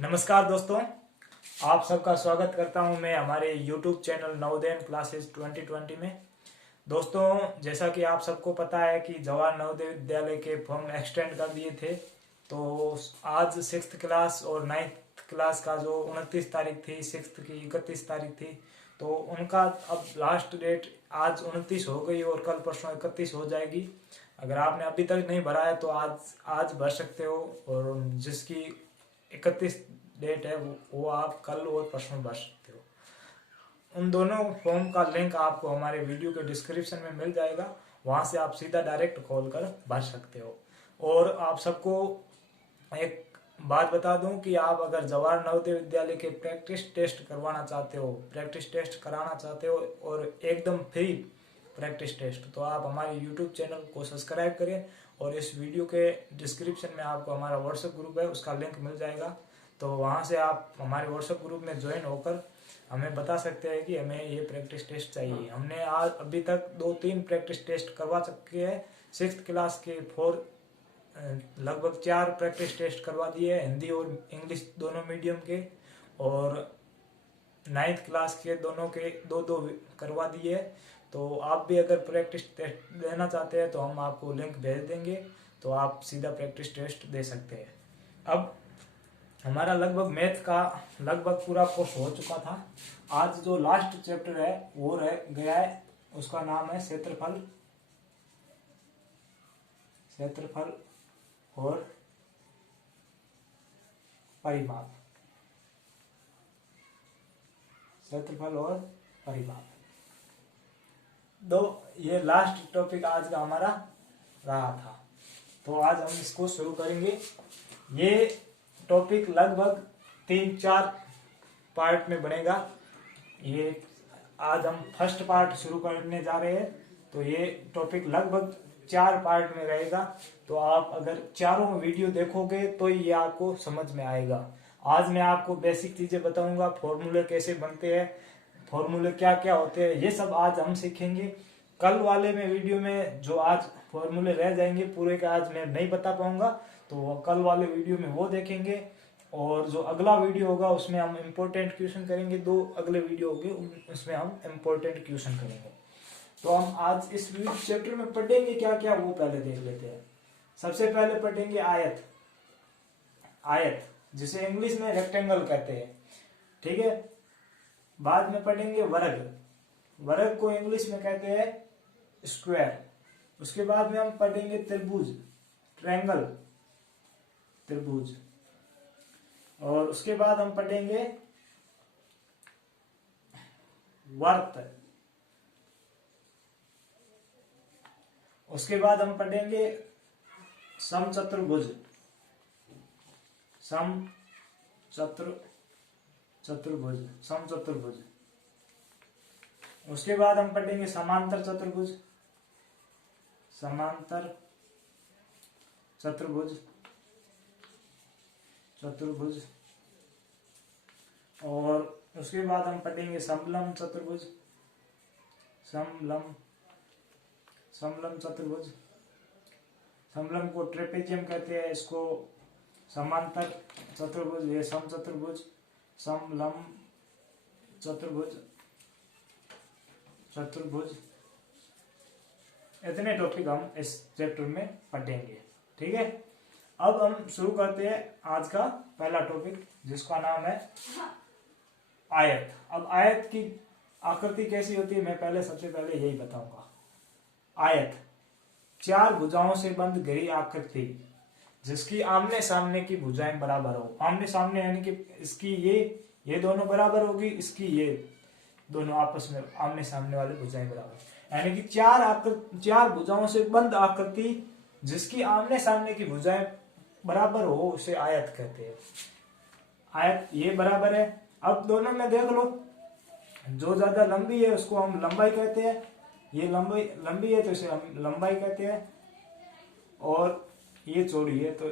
नमस्कार दोस्तों, आप सबका स्वागत करता हूं मैं हमारे YouTube चैनल नवोदय क्लासेस 2020 में। दोस्तों, जैसा कि आप सबको पता है कि जवाहर नवोदय विद्यालय के फॉर्म एक्सटेंड कर दिए थे, तो आज 6th क्लास और 9th क्लास का जो 29 तारीख थी, 6th की 31 तारीख थी, तो उनका अब लास्ट डेट आज 29 हो गई और कल परसों 31 हो जाएगी। अगर आपने अभी तक नहीं भरा है तो आज भर सकते हो, और जिसकी 31 डेट है वो आप कल और परसों भर सकते हो। उन दोनों फॉर्म का लिंक आपको हमारे वीडियो के डिस्क्रिप्शन में मिल जाएगा, वहां से आप सीधा डायरेक्ट कॉल कर भर सकते हो। और आप सबको एक बात बता दूं कि आप अगर जवाहर नवोदय विद्यालय के प्रैक्टिस टेस्ट करवाना चाहते हो, प्रैक्टिस टेस्ट कराना चाहते हो और एकदम फ्री प्रैक्टिस टेस्ट, तो आप हमारे यूट्यूब चैनल को सब्सक्राइब करें और इस वीडियो के डिस्क्रिप्शन में आपको हमारा व्हाट्सएप ग्रुप है, उसका लिंक मिल जाएगा। तो वहाँ से आप हमारे व्हाट्सएप ग्रुप में ज्वाइन होकर हमें बता सकते हैं कि हमें ये प्रैक्टिस टेस्ट चाहिए। हमने आज अभी तक 2-3 प्रैक्टिस टेस्ट करवा चुके हैं। 6th क्लास के 4 लगभग 4 प्रैक्टिस टेस्ट करवा दिए हैं, हिंदी और इंग्लिश दोनों मीडियम के, और 9th क्लास के दोनों के 2-2 करवा दिए। तो आप भी अगर प्रैक्टिस टेस्ट देना चाहते हैं तो हम आपको लिंक भेज देंगे, तो आप सीधा प्रैक्टिस टेस्ट दे सकते हैं। अब हमारा लगभग मैथ का लगभग पूरा कोर्स हो चुका था। आज जो लास्ट चैप्टर है वो रह गया है, उसका नाम है क्षेत्रफल और परिमाप। क्षेत्रफल और परिमाप दो, ये लास्ट टॉपिक आज का हमारा रहा था। तो आज हम इसको शुरू करेंगे। ये टॉपिक लगभग 3-4 पार्ट में बनेगा। ये आज हम फर्स्ट पार्ट शुरू करने जा रहे हैं, तो ये टॉपिक लगभग 4 पार्ट में रहेगा। तो आप अगर चारों वीडियो देखोगे तो ये आपको समझ में आएगा। आज मैं आपको बेसिक चीजें बताऊंगा, फॉर्मूले कैसे बनते हैं, फॉर्मूले क्या क्या होते हैं, ये सब आज हम सीखेंगे। कल वाले में वीडियो में जो आज फॉर्मूले रह जाएंगे पूरे के, आज मैं नहीं बता पाऊंगा, तो कल वाले वीडियो में वो देखेंगे। और जो अगला वीडियो होगा उसमें हम इम्पोर्टेंट क्वेश्चन करेंगे। 2 अगले वीडियो होंगे उसमें हम इम्पोर्टेंट क्वेश्चन करेंगे। तो हम आज इस चैप्टर में पढ़ेंगे क्या क्या, वो पहले देख लेते हैं। सबसे पहले पढ़ेंगे आयत। आयत जिसे इंग्लिश में रेक्टेंगल कहते हैं, ठीक है। बाद में पढ़ेंगे वर्ग। वर्ग को इंग्लिश में कहते हैं स्क्वायर। उसके बाद में हम पढ़ेंगे त्रिभुज, ट्रायंगल, त्रिभुज। और उसके बाद हम पढ़ेंगे वर्त। उसके बाद हम पढ़ेंगे समचतुर्भुज, समचतुर्भुज। उसके बाद हम पढ़ेंगे समांतर चतुर्भुज, चतुर्भुज। और उसके बाद हम पढ़ेंगे समलंब चतुर्भुज, समलंब चतुर्भुज। समलंब को ट्रेपेजियम कहते हैं, इसको समांतर चतुर्भुज, ये समचतुर्भुज, समलंब चतुर्भुज। इतने टॉपिक हम इस चैप्टर में पढ़ेंगे, ठीक है। अब हम शुरू करते हैं आज का पहला टॉपिक, जिसका नाम है आयत। अब आयत की आकृति कैसी होती है, मैं पहले सबसे पहले यही बताऊंगा। आयत 4 भुजाओं से बंद घिरी आकृति, जिसकी आमने सामने की भुजाएं बराबर हो। आमने सामने यानी कि इसकी ये दोनों बराबर होगी, इसकी ये दोनों आपस में आमने सामने वाले भुजाएं बराबर, यानी कि 4 भुजाओं से बंद आकृति जिसकी आमने सामने की भुजाएं बराबर हो, उसे आयत कहते हैं। आयत ये बराबर है। अब दोनों में देख लो, जो ज्यादा लंबी है उसको हम लंबाई कहते हैं, ये लंबी है तो इसे हम लंबाई कहते हैं, और ये चौड़ी है तो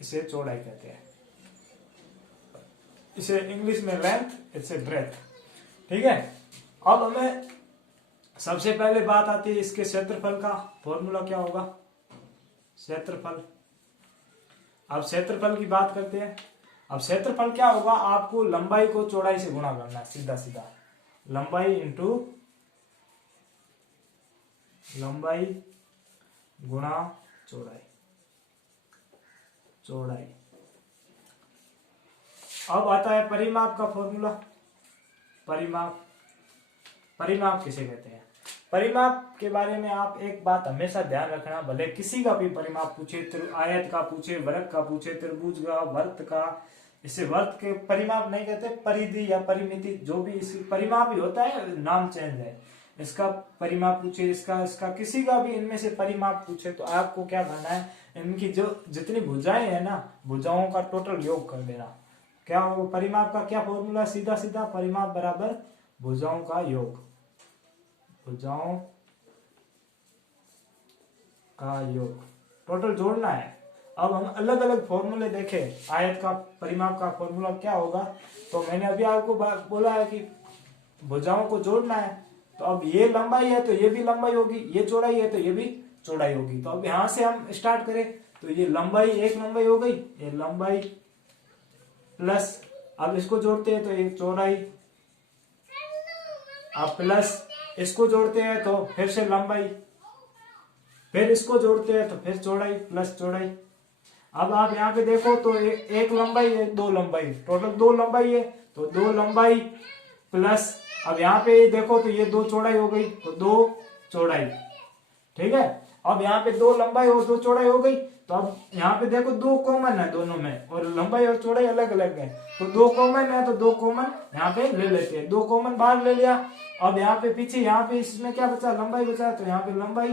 इसे चौड़ाई कहते हैं। इसे इंग्लिश में लेंथ, इसे ब्रेथ, ठीक है। अब हमें सबसे पहले बात आती है इसके क्षेत्रफल का। फॉर्मूला क्या होगा, क्षेत्रफल। अब क्षेत्रफल की बात करते हैं। अब क्षेत्रफल क्या होगा, आपको लंबाई को चौड़ाई से गुणा करना है, सीधा सीधा लंबाई इंटू लंबाई गुणा चौड़ाई, चौड़ाई। अब आता है परिमाप का फॉर्मूला। परिमाप, परिमाप किसे कहते हैं? परिमाप के बारे में आप एक बात हमेशा ध्यान रखना, भले किसी का भी परिमाप पूछे, आयत का पूछे, वर्ग का पूछे, त्रिभुज का, वर्त का, इसे वर्त के परिमाप नहीं कहते, परिधि या परिमिति, जो भी इसी परिमाप ही होता है, नाम चेंज है। इसका परिमाप पूछे, इसका किसी का भी इनमें से परिमाप पूछे, तो आपको क्या करना है, इनकी जो जितनी भुजाएं है ना, भुजाओं का टोटल योग कर देना। क्या हो परिमाप का क्या फॉर्मूला, सीधा सीधा परिमाप बराबर भुजाओं का योग, भुजाओं का योग टोटल जोड़ना है। अब हम अलग अलग फॉर्मूले देखें, आयत का परिमाप का फॉर्मूला क्या होगा, तो मैंने अभी आपको बोला है कि भुजाओं को जोड़ना है। तो अब ये लंबाई है तो ये भी लंबाई होगी, ये चौड़ाई है तो ये भी चौड़ाई होगी। तो अब यहां से हम स्टार्ट करें, तो ये लंबाई एक लंबाई हो गई, ये लंबाई प्लस, अब इसको जोड़ते हैं तो ये चौड़ाई, अब प्लस इसको जोड़ते हैं तो फिर से लंबाई, फिर इसको जोड़ते हैं तो फिर चौड़ाई प्लस चौड़ाई। अब आप यहाँ पे देखो तो एक लंबाई है, दो लंबाई, टोटल दो लंबाई है, तो दो लंबाई प्लस, अब यहाँ पे देखो तो ये दो चौड़ाई हो गई, तो दो चौड़ाई, ठीक है। अब यहाँ पे दो लंबाई और दो चौड़ाई हो गई, तो अब यहाँ पे देखो दो कॉमन है दोनों में, और लंबाई और चौड़ाई अलग अलग है, तो दो कॉमन है तो दो कॉमन यहाँ पे ले लेते हैं, दो कॉमन बाहर ले लिया। अब यहाँ पे पीछे, यहाँ पे इसमें क्या बचा, लंबाई बचा, तो यहाँ पे लंबाई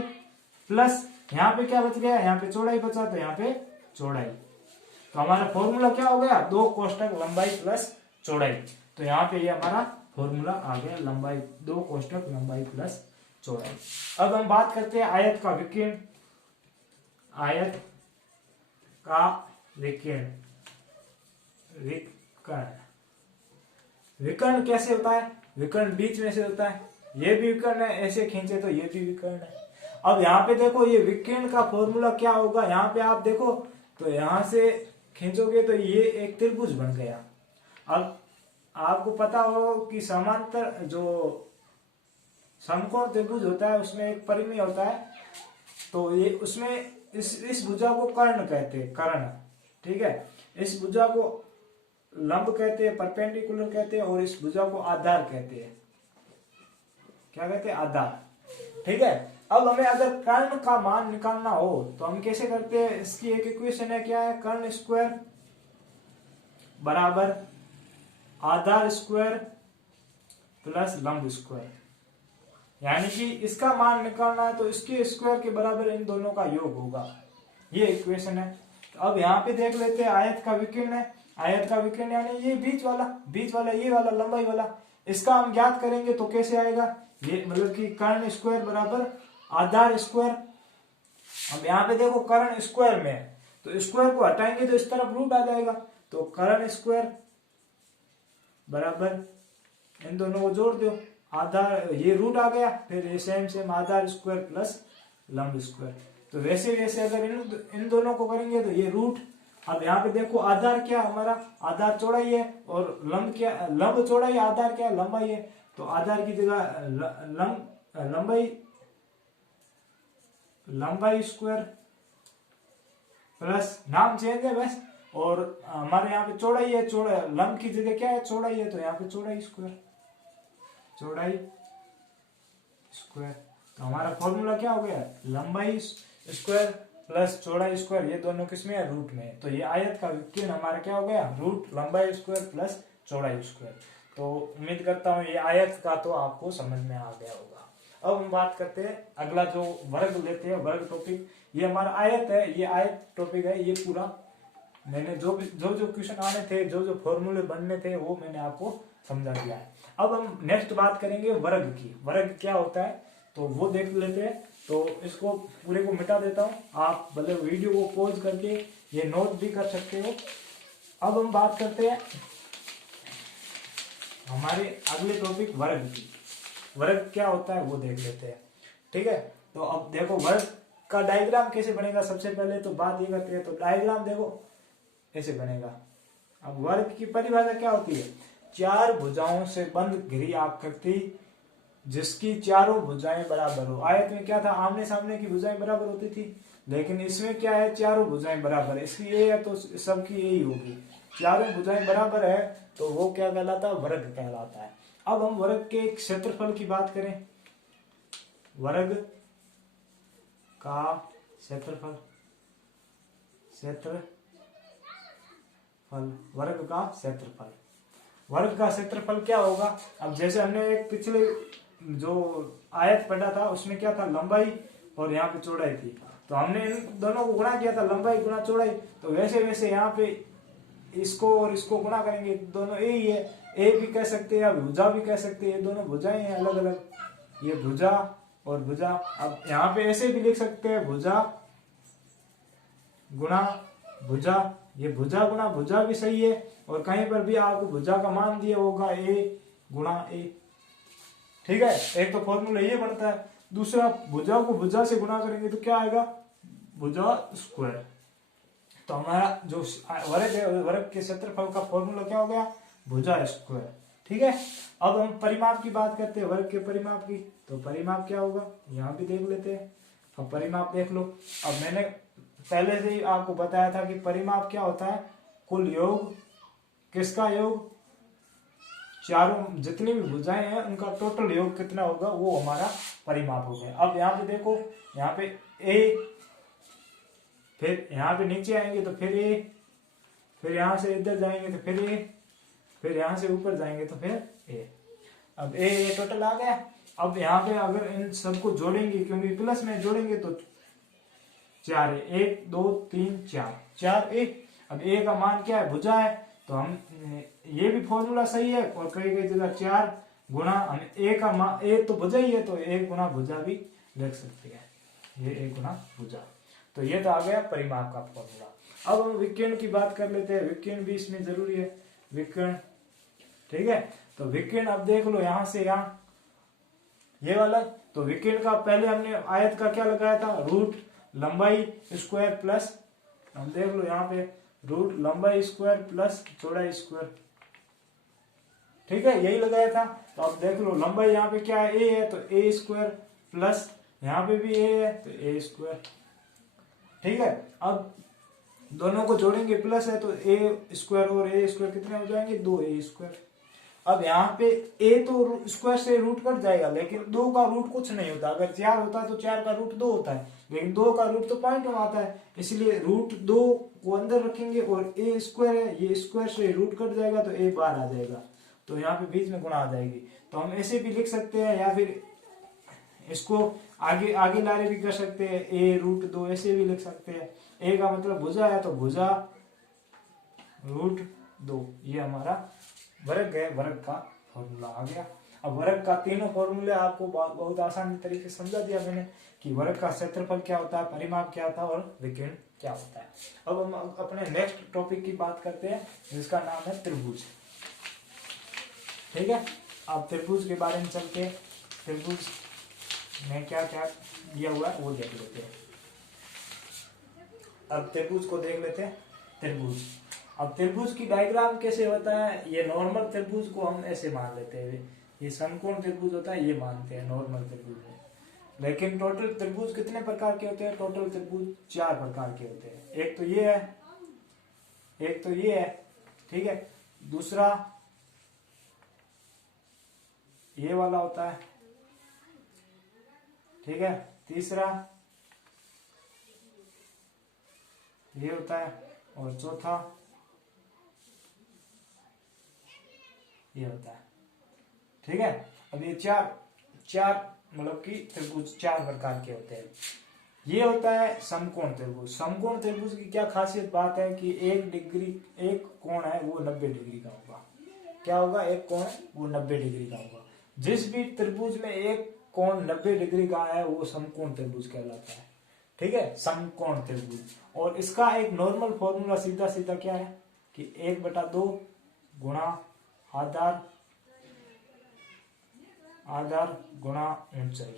प्लस, यहाँ पे क्या बच गया, यहाँ पे चौड़ाई बचा, तो यहाँ पे चौड़ाई। तो हमारा फॉर्मूला क्या हो गया, दो कोष्टक लंबाई प्लस चौड़ाई। तो यहाँ पे ये हमारा फॉर्मूला आ गया, लंबाई, दो कोष्टक लंबाई प्लस चौड़ाई। अब हम बात करते हैं आयत का विकीर्ण, आयत का विकीर्ण, विकर्ण, विकर्ण कैसे होता है, विकर्ण बीच में से होता है, ये भी विकर्ण है, ऐसे खींचे तो ये भी विकर्ण है। अब यहाँ पे देखो ये विकर्ण का फॉर्मूला क्या होगा, यहाँ पे आप देखो तो यहाँ से खींचोगे तो ये एक त्रिभुज बन गया। अब आपको पता हो कि समांतर जो समकोण त्रिभुज होता है उसमें एक परिमेय होता है, तो ये उसमें इस भुजा को कर्ण कहते हैं, कर्ण, ठीक है। इस भुजा को लंब कहते हैं, परपेंडिकुलर कहते हैं, और इस भुजा को आधार कहते हैं। क्या कहते हैं, आधार, ठीक है। अब हमें अगर कर्ण का मान निकालना हो तो हम कैसे करते हैं, इसकी एक इक्वेशन है, क्या है, कर्ण स्क्वायर बराबर आधार स्क्वायर प्लस लंब स्क्वायर, यानी कि इसका मान निकालना है तो इसके स्क्वायर के बराबर इन दोनों का योग होगा, ये इक्वेशन है। तो अब यहाँ पे देख लेते हैं, आयत का विकीर्ण है, आयत का विकीर्ण यानी ये बीच वाला ये वाला लंबाई वाला, इसका हम ज्ञात करेंगे तो कैसे आएगा, ये मतलब कि कर्ण स्क्वायर बराबर आधार स्क्वायर। अब यहाँ पे देखो कर्ण स्क्वायर में है, तो स्क्वायर को हटाएंगे तो इस तरफ रूट आ जाएगा, तो कर्ण स्क्वायर बराबर इन दोनों को जोड़ दो, आधार, ये रूट आ गया, फिर ये सेम आधार स्क्वायर प्लस लंब स्क्वायर। तो वैसे वैसे अगर इन दोनों को करेंगे तो ये रूट। अब यहाँ पे देखो आधार क्या हमारा, आधार चौड़ाई है, और लंब क्या, लंब चौड़ाई, आधार क्या, लंबाई है, तो आधार की जगह लंबाई स्क्वायर प्लस, नाम चेंज है बस, और हमारे यहाँ पे चौड़ाई है, लंब की जगह क्या है, चौड़ाई है, तो यहाँ पे चौड़ाई स्क्वायर, चौड़ाई स्क्वायर। तो हमारा फॉर्मूला क्या हो गया, लंबाई स्क्वायर प्लस चौड़ाई स्क्वायर, ये दोनों किसमें है, रूट में। तो ये आयत का विकीर्ण हमारा क्या हो गया, रूट लंबाई स्क्वायर प्लस चौड़ाई स्क्वायर। तो उम्मीद करता हूँ ये आयत का तो आपको समझ में आ गया होगा। अब हम बात करते हैं अगला जो वर्ग लेते हैं, वर्ग टॉपिक, ये हमारा आयत है, ये आयत टॉपिक है, ये पूरा मैंने जो क्वेश्चन आने थे, जो फॉर्मूले बनने थे वो मैंने आपको समझा दिया है। अब हम नेक्स्ट बात करेंगे वर्ग की, वर्ग क्या होता है तो वो देख लेते हैं। तो इसको पूरे को मिटा देता हूँ, आप भले वीडियो को पॉज करके ये नोट भी कर सकते हो। अब हम बात करते हैं हमारे अगले टॉपिक वर्ग की, वर्ग क्या होता है वो देख लेते हैं, ठीक है। तो अब देखो वर्ग का डायग्राम कैसे बनेगा, सबसे पहले तो बात ये करते हैं, तो डायग्राम देखो ऐसे बनेगा, अब वर्ग की परिभाषा क्या होती है? चार भुजाओं से बंद घिरी आकृति जिसकी चारों भुजाएं बराबर हो। आयत में क्या था? आमने सामने की भुजाएं बराबर होती थी, लेकिन इसमें क्या है? चारों भुजाएं बराबर है, इसकी ये है तो सबकी यही होगी। चारों भुजाएं बराबर है तो वो क्या कहलाता है? वर्ग कहलाता है। अब हम वर्ग के क्षेत्रफल की बात करें। वर्ग का क्षेत्रफल, वर्ग का क्षेत्रफल, वर्ग का क्षेत्रफल क्या होगा? अब जैसे हमने एक पिछले जो आयत पढ़ा था उसमें क्या था? लंबाई और यहाँ पे चौड़ाई थी, तो हमने इन दोनों को गुणा किया था, लंबाई गुणा चौड़ाई। तो वैसे वैसे यहाँ पे इसको और इसको गुणा करेंगे, दोनों ए ही है। ए भी कह सकते हैं या भुजा भी कह सकते हैं, दोनों भुजाएं हैं अलग अलग, ये भुजा और भुजा। अब यहाँ पे ऐसे भी लिख सकते हैं भुजा गुणा भुजा, ये भुजा गुणा भुजा भी सही है। और कहीं पर भी आपको भुजा का मान दिया होगा ए गुणा ए, ठीक है। एक तो फॉर्मूला ये बनता है। दूसरा, भुजा को भुजा से गुणा करेंगे तो क्या आएगा? भुजा स्क्वायर। तो हमारा जो वर्ग है, वर्ग के क्षेत्रफल का फॉर्मूला क्या हो गया? भुजा स्क्वायर, ठीक है। अब हम परिमाप की बात करते हैं, वर्ग के परिमाप की। तो परिमाप क्या होगा यहाँ भी देख लेते हैं। अब परिमाप देख लो। अब मैंने पहले से ही आपको बताया था कि परिमाप क्या होता है? कुल योग, किसका योग? चारों जितनी भी भुजाएं हैं उनका टोटल योग कितना होगा, वो हमारा परिमाप हो गया। अब यहाँ पे देखो, यहाँ पे ए, फिर यहाँ पे नीचे आएंगे तो फिर ए, फिर यहाँ से इधर जाएंगे तो फिर ए, फिर यहाँ से ऊपर जाएंगे तो फिर ए। अब ए टोटल आ गया। अब यहाँ पे अगर इन सबको जोड़ेंगे, क्योंकि प्लस में जोड़ेंगे तो 4 है, 1 2 3 4, 4 ए। अब ए का मान क्या है? भुजा है, तो हम ये भी फॉर्मूला सही है। और कई कई जगह 4 गुणा, हम ए का मान, ए तो भुजा ही है तो 1 गुणा भुजा भी लिख सकते हैं, ये 1 गुणा भुजा। तो ये तो आ गया परिमाप का फॉर्मूला। अब हम विकीर्ण की बात कर लेते हैं, विकीर्ण भी इसमें जरूरी है, विकीर्ण, ठीक है। तो विकीर्ण अब देख लो यहाँ से यहाँ ये वाला, तो विकीर्ण का पहले हमने आयत का क्या लगाया था? रूट लंबाई स्क्वायर प्लस, हम देख लो यहाँ पे रूट लंबाई स्क्वायर प्लस चौड़ाई स्क्वायर, ठीक है, यही लगाया था। तो अब देख लो लंबाई यहाँ पे क्या है? ए है, तो ए स्क्वायर प्लस यहाँ पे भी ए है तो ए स्क्वायर, ठीक है। अब दोनों को जोड़ेंगे, प्लस है तो ए स्क्वायर और ए स्क्वायर कितने हो जाएंगे? 2a square. अब यहाँ पे ए तो स्क्वायर से रूट कट जाएगा, लेकिन 2 का रूट कुछ नहीं होता। अगर 4 होता है तो 4 का रूट 2 होता है, लेकिन 2 का रूट तो पॉइंट में आता है, इसलिए रूट 2 को अंदर रखेंगे। और ए स्क्वायर है, ये स्क्वायर से रूट कट जाएगा तो ए बाहर आ जाएगा, तो यहाँ पे बीच में गुणा आ जाएगी। तो हम ऐसे भी लिख सकते हैं, या फिर इसको आगे आगे लारे भी कर सकते हैं, ए रूट 2 ऐसे भी लिख सकते हैं। ए का मतलब भुजा है तो भुजा रूट 2, ये हमारा वर्ग है, वर्ग का फॉर्मूला आ गया। अब वर्ग का तीनों फॉर्मूले आपको बहुत आसान तरीके से समझा दिया मैंने कि वर्ग का क्षेत्रफल क्या होता है, परिमाप क्या होता है और विकीर्ण क्या होता है। अब हम अपने नेक्स्ट टॉपिक की बात करते हैं, जिसका नाम है त्रिभुज, ठीक है। अब त्रिभुज के बारे में चलते हैं, त्रिभुज में क्या क्या दिया हुआ है वो देख लेते हैं। अब त्रिभुज को देख लेते हैं। त्रिभुज, अब त्रिभुज की डायग्राम कैसे होता है? ये नॉर्मल त्रिभुज को हम ऐसे मान लेते हैं, ये समकोण त्रिभुज होता है, ये मानते हैं नॉर्मल त्रिभुज में। लेकिन टोटल त्रिभुज कितने प्रकार के होते हैं? टोटल त्रिभुज 4 प्रकार के होते हैं। एक तो ये है, एक तो ये है, ठीक है। दूसरा ये वाला होता है, ठीक है। तीसरा ये होता है, और चौथा ये होता है, ठीक है। अब ये चार मतलब कि त्रिभुज 4 प्रकार के होते हैं। ये होता है समकोण त्रिभुज। समकोण त्रिभुज की क्या खासियत बात है कि एक कोण है वो 90 डिग्री का होगा। क्या होगा? एक कोण है वो 90 डिग्री का होगा। जिस भी त्रिभुज में एक कोण 90 डिग्री का है वो समकोण त्रिभुज कहलाता है, ठीक है, समकोण त्रिभुज। और इसका एक नॉर्मल फॉर्मूला सीधा सीधा क्या है कि 1/2 गुणा आधार गुणा ऊंचाई,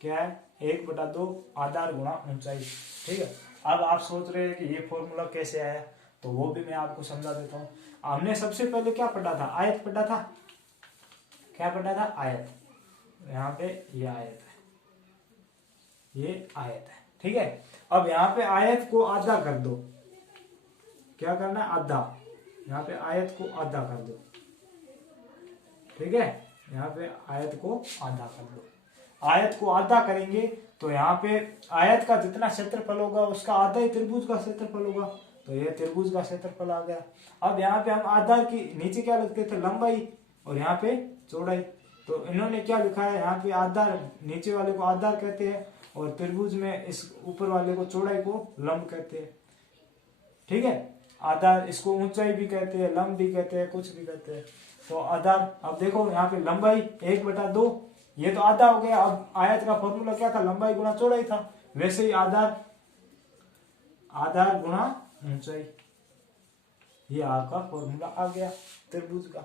क्या है? 1/2 आधार गुणा ऊंचाई, ठीक है। अब आप सोच रहे हैं कि ये फॉर्मूला कैसे आया, तो वो भी मैं आपको समझा देता हूँ। हमने सबसे पहले क्या पढ़ा था, आयत पढ़ा था। क्या पढ़ा था, आयत। यहाँ पे ये आयत है, ये आयत है, ठीक है। अब यहाँ पे आयत को आधा कर दो। क्या करना है, आधा। यहाँ पे आयत को आधा कर दो, ठीक है। यहाँ पे आयत को आधा कर दो। आयत को आधा करेंगे तो यहाँ पे आयत का जितना क्षेत्रफल होगा उसका आधा ही त्रिभुज का क्षेत्रफल होगा, तो ये त्रिभुज का क्षेत्रफल आ गया। अब यहाँ पे हम आधार की नीचे क्या लिखते थे, लंबाई, और यहाँ पे चौड़ाई। तो इन्होंने क्या लिखा है, यहाँ पे आधार, नीचे वाले को आधार कहते हैं और त्रिभुज में इस ऊपर वाले को चौड़ाई को लंब कहते हैं, ठीक है। आधार इसको ऊंचाई भी कहते हैं, लंब भी कहते हैं, कुछ भी कहते हैं। तो आधार, अब देखो यहाँ पे लंबाई 1/2, ये तो आधा हो गया। अब आयत का फॉर्मूला क्या था, लंबाई गुणा चौड़ाई था। वैसे ही आधार, आधार गुणा ऊंचाई, ये आपका फॉर्मूला आ गया त्रिभुज का।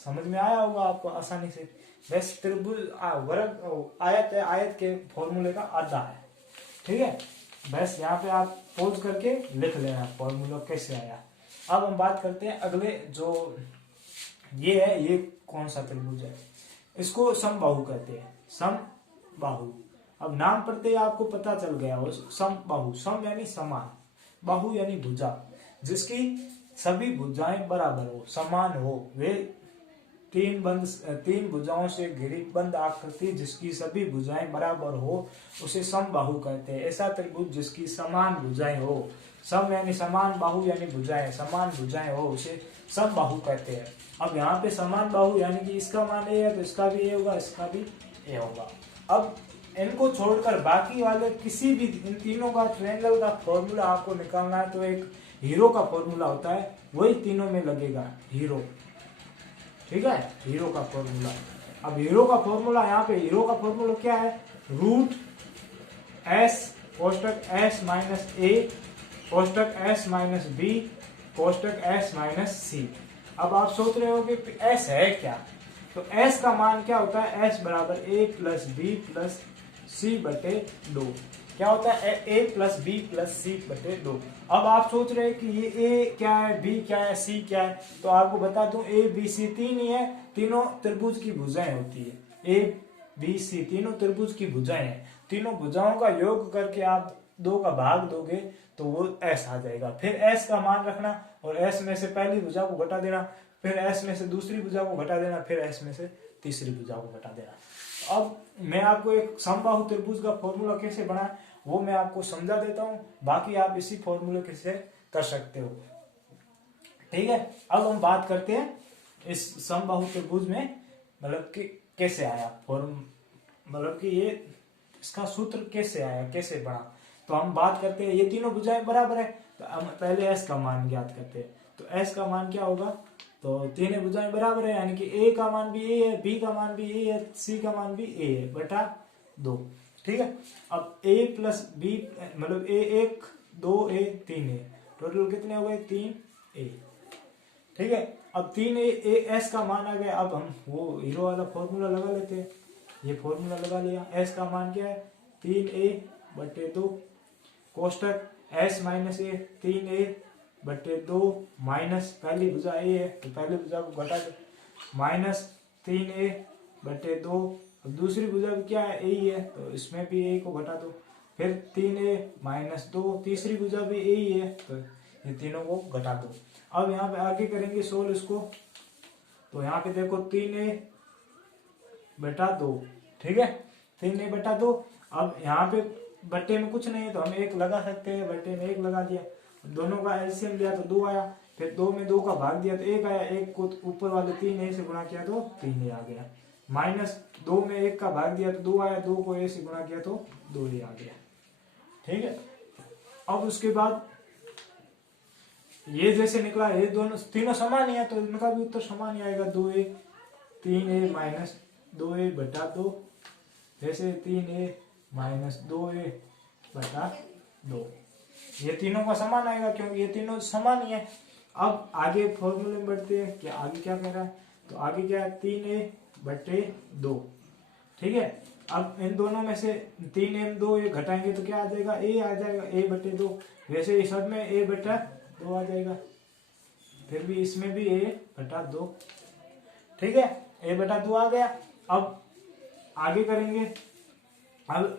समझ में आया होगा आपको आसानी से। वैसे त्रिभुज वर्ग आयत है, आयत के फॉर्मूले का आधा है, ठीक है। बस यहाँ पे आप पोज करके लिख लेना फॉर्मूला कैसे आया। अब हम बात करते हैं अगले, जो ये है, ये कौन सा त्रिभुज है, इसको समबाहु कहते हैं, समबाहु। अब नाम पढ़ते ही आपको पता चल गया हो, समबाहु। सम यानी समान, बाहु यानी भुजा, जिसकी सभी भुजाएं बराबर हो, समान हो। वे तीन भुजाओं से घिरी बंद आकृति जिसकी सभी भुजाएं बराबर हो उसे समबाहु कहते हैं। ऐसा त्रिभुज जिसकी समान भुजाएं हो, सम यानी समान, बाहु यानी भुजाएं, समान भुजाएं हो, उसे समबाहु कहते हैं। अब यहाँ पे समान बाहु यानी कि इसका मान ए है तो इसका भी ए होगा, इसका भी ए होगा। अब इनको छोड़कर बाकी वाले किसी भी इन तीनों का ट्रायंगल का फॉर्मूला आपको निकालना है तो एक हीरो का फॉर्मूला होता है, वही तीनों में लगेगा, हीरो, ठीक है, हीरो का फॉर्मूला। अब हीरो का फॉर्मूला, यहाँ पे हीरो का फॉर्मूला क्या है, रूट एस कोष्टक एस माइनस ए कोष्टक एस माइनस बी कोष्टक एस माइनस सी। अब आप सोच रहे हो कि एस है क्या, तो एस का मान क्या होता है, एस बराबर ए प्लस बी प्लस सी बटे 2। क्या होता है, ए प्लस बी प्लस सी बटे 2। अब आप सोच रहे हैं कि ये ए क्या है, बी क्या है, सी क्या है, तो आपको बता दूं ए बी सी तीन ही है, तीनों त्रिभुज की भुजाएं होती है। ए बी सी तीनों त्रिभुज की भुजाएं हैं, तीनों भुजाओं का योग करके आप 2 का भाग दोगे तो वो एस आ जाएगा। फिर एस का मान रखना और एस में से पहली भुजा को घटा देना, फिर एस में से दूसरी भुजा को घटा देना, फिर एस में से तीसरी भुजा को घटा देना। अब मैं आपको एक समबाहु त्रिभुज का फॉर्मूला कैसे बना वो मैं आपको समझा देता हूं, बाकी आप इसी फॉर्मूले से कर सकते हो, ठीक है। अब हम बात करते हैं इस समबाहु त्रिभुज में मतलब कि कैसे आया फॉर्म, मतलब कि ये इसका सूत्र कैसे आया, कैसे बना। तो हम बात करते हैं, ये तीनों भुजाएं बराबर है तो हम पहले एस का मान ज्ञात करते हैं। तो एस का मान क्या होगा, तो तीनों भुजाएं बराबर है यानी कि ए का मान भी ए है, बी का मान भी ए है, सी का मान भी ए है बटा 2, ठीक है। अब a प्लस बी मतलब a 1 2 a 3 a, टोटल कितने हो गए, 3 a, ठीक है। अब 3 a s का मान आ गया। अब हम वो हीरो वाला फॉर्मूला लगा लेते हैं, ये फॉर्मूला लगा लिया। s का मान क्या है, 3a बटे 2 कोष्टक s माइनस ए 3a बटे 2 माइनस पहली भुजा a है तो पहली भुजा को घटा दो, माइनस 3a बटे 2, अब दूसरी भुजा भी क्या है, ए ही है तो इसमें भी ए को घटा दो, फिर 3a माइनस 2, तीसरी भुजा भी ए ही है तो ये तीनों को घटा दो। अब यहाँ पे आगे करेंगे सोल्व इसको, तो यहाँ पे देखो 3a बटा 2, ठीक है, 3a बटा 2। अब यहाँ पे बट्टे में कुछ नहीं है तो हम 1 लगा सकते हैं, बट्टे में 1 लगा दिया, दोनों का एलसीएम लिया तो 2 आया, फिर 2 में 2 का भाग दिया तो 1 आया, 1 को ऊपर वाले 3a से गुणा किया तो 3a आ गया, माइनस 2 में 1 का भाग दिया तो 2 आया, 2 को a से गुणा किया तो 2a आ गया, ठीक है। अब उसके बाद ये जैसे निकला, ये दोनों तीनों समान ही है तो इनका भी उत्तर समान ही आएगा, 2a 3a माइनस 2a बटा 2, जैसे 3a माइनस 2a बटा 2, ये तीनों का समान आएगा क्योंकि ये तीनों समान ही है। अब आगे फॉर्मूले में बढ़ते हैं, क्या आगे क्या कह रहा है, तो आगे क्या है 3a बटे 2, ठीक है। अब इन दोनों में से 3a 2 ये घटाएंगे तो क्या आ जाएगा, a आ जाएगा, a बटे 2, वैसे ही सब में a बटा 2 आ जाएगा। फिर भी इसमें भी a बटा 2, ठीक है, a बटा 2 आ गया। अब आगे करेंगे, अब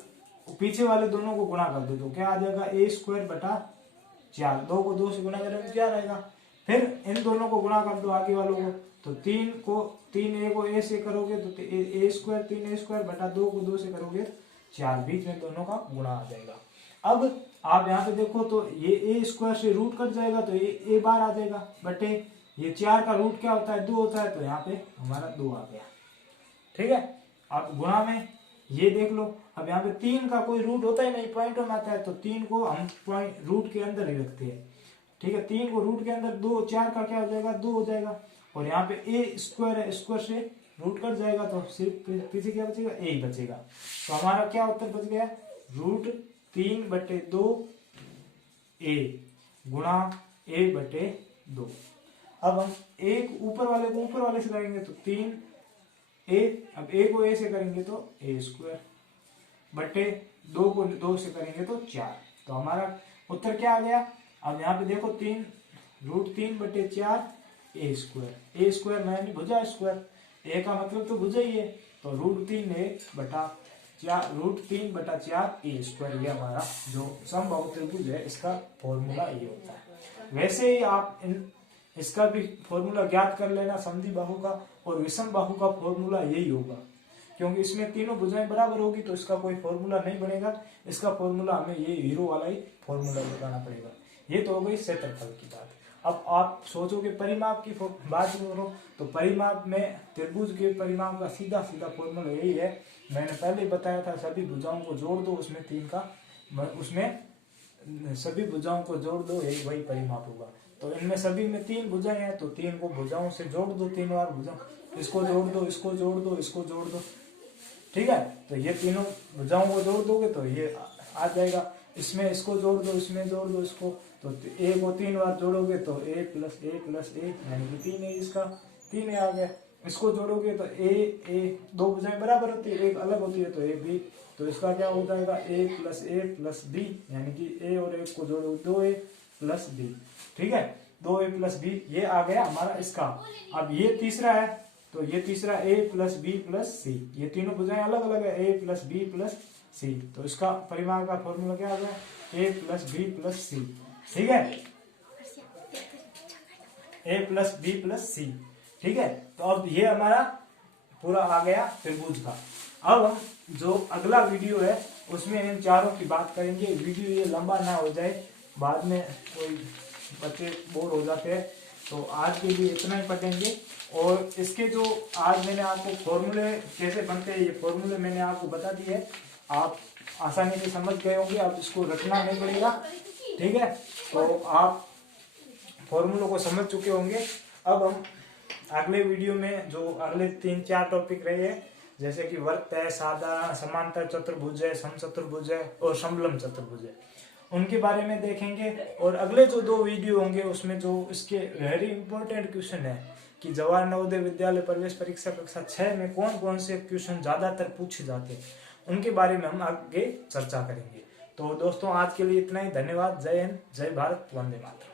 पीछे वाले दोनों को गुणा कर दो तो क्या आ जाएगा, a स्क्वायर बटा 4, 2 को 2 से गुणा करेंगे क्या रहेगा। फिर इन दोनों को गुणा कर दो आगे वालों को, तो 3 a को a से करोगे तो a स्क्वायर 3a स्क्वायर बटा 2 को 2 से करोगे 4, बीच में दोनों का गुणा आ जाएगा। अब आप यहाँ पे देखो तो ये a स्क्वायर से रूट कट जाएगा तो ये a बार आ जाएगा, बटे ये 4 का रूट क्या होता है 2 होता है, तो यहाँ पे हमारा 2 आ गया, ठीक है। अब गुणा में ये देख लो, अब यहाँ पे 3 का कोई रूट होता ही नहीं, पॉइंटों में आता है, तो 3 को हम पॉइंट रूट के अंदर ही रखते हैं, ठीक है। 3 को रूट के अंदर 2, 4 का क्या हो जाएगा 2 हो जाएगा, और यहाँ पे a स्क्वायर है, स्क्वायर से रूट कट जाएगा तो सिर्फ पीछे क्या बचेगा, a ही बचेगा। तो हमारा क्या उत्तर बच गया, √3/2 a गुणा a बटे 2। अब हम एक ऊपर वाले को ऊपर वाले से करेंगे तो 3a, अब a को a से करेंगे तो a स्क्वायर बटे 2 को 2 से करेंगे तो 4। तो हमारा उत्तर क्या आ गया, अब यहाँ पे देखो √3/4 a स्क्वायर मैंने भुजा स्क्वायर, a का मतलब तो भुजा ही है, तो √3/4 a स्क्वायर, ये हमारा जो समबाहु त्रिभुज है इसका फॉर्मूला ये होता है। वैसे ही आप इसका भी फॉर्मूला ज्ञात कर लेना, समद्वि बाहु का और विषम बाहु का फॉर्मूला यही होगा, क्योंकि इसमें तीनों भुजाएं बराबर होगी तो इसका कोई फॉर्मूला नहीं बनेगा, इसका फॉर्मूला हमें ये हीरो वाला ही फॉर्मूला लगाना पड़ेगा। ये तो हो गई क्षेत्रफल की बात। अब आप सोचोगे परिमाप की बात करो, तो परिमाप में त्रिभुज के परिमाप का सीधा फॉर्मूला यही है, मैंने पहले ही बताया था, सभी भुजाओं को जोड़ दो, उसमें सभी भुजाओं को जोड़ दो, यही वही परिमाप होगा। तो इनमें सभी में 3 भुजाएं हैं, तो 3 को भुजाओं से जोड़ दो, 3 बार भुजा, इसको जोड़ दो, इसको जोड़ दो, इसको जोड़ दो, ठीक है। तो ये तीनों भुजाओं को जोड़ दोगे तो ये आ जाएगा, इसमें इसको जोड़ दो, इसमें जोड़ दो इसको, तो a को 3 बार जोड़ोगे तो a प्लस a यानी कि 3a, इसका 3a आ गया। इसको जोड़ोगे तो a दो भुजाएं बराबर होती है, एक अलग होती है तो a b, तो इसका क्या हो जाएगा a प्लस b, यानी कि a और 1 को जोड़ो 2a प्लस b, ठीक है, 2a प्लस b, ये आ गया हमारा इसका। अब ये तीसरा है तो ये तीसरा a plus b plus c, ये तीनों भुजाएं अलग अलग है, a plus b plus c, तो इसका परिमाप का फॉर्मूला क्या आ गया, a plus b plus c, ठीक है, a plus b plus c, ठीक है। तो अब ये हमारा पूरा आ गया त्रिभुज का। अब हम जो अगला वीडियो है उसमें इन चारों की बात करेंगे, वीडियो ये लंबा ना हो जाए, बाद में कोई बच्चे बोर हो जाते हैं, तो आज के लिए इतना ही पढ़ेंगे। और इसके जो आज मैंने आपको फॉर्मूले कैसे बनते हैं, ये फॉर्मूले मैंने आपको बता दिए, आप आसानी से समझ गए होंगे, अब इसको रटना नहीं पड़ेगा, ठीक है। तो आप फॉर्मूलों को समझ चुके होंगे। अब हम अगले वीडियो में जो अगले 3-4 टॉपिक रहे हैं, जैसे कि वृत्त है, साधारण समांतर चतुर्भुज है, समचतुर्भुज है और समलंब चतुर्भुज है, उनके बारे में देखेंगे। और अगले जो 2 वीडियो होंगे उसमें जो इसके वेरी इंपॉर्टेंट क्वेश्चन है कि जवाहर नवोदय विद्यालय प्रवेश परीक्षा कक्षा 6 में कौन कौन से क्वेश्चन ज्यादातर पूछे जाते हैं, उनके बारे में हम आगे चर्चा करेंगे। तो दोस्तों आज के लिए इतना ही, धन्यवाद, जय हिंद, जय भारत, वंदे मातरम।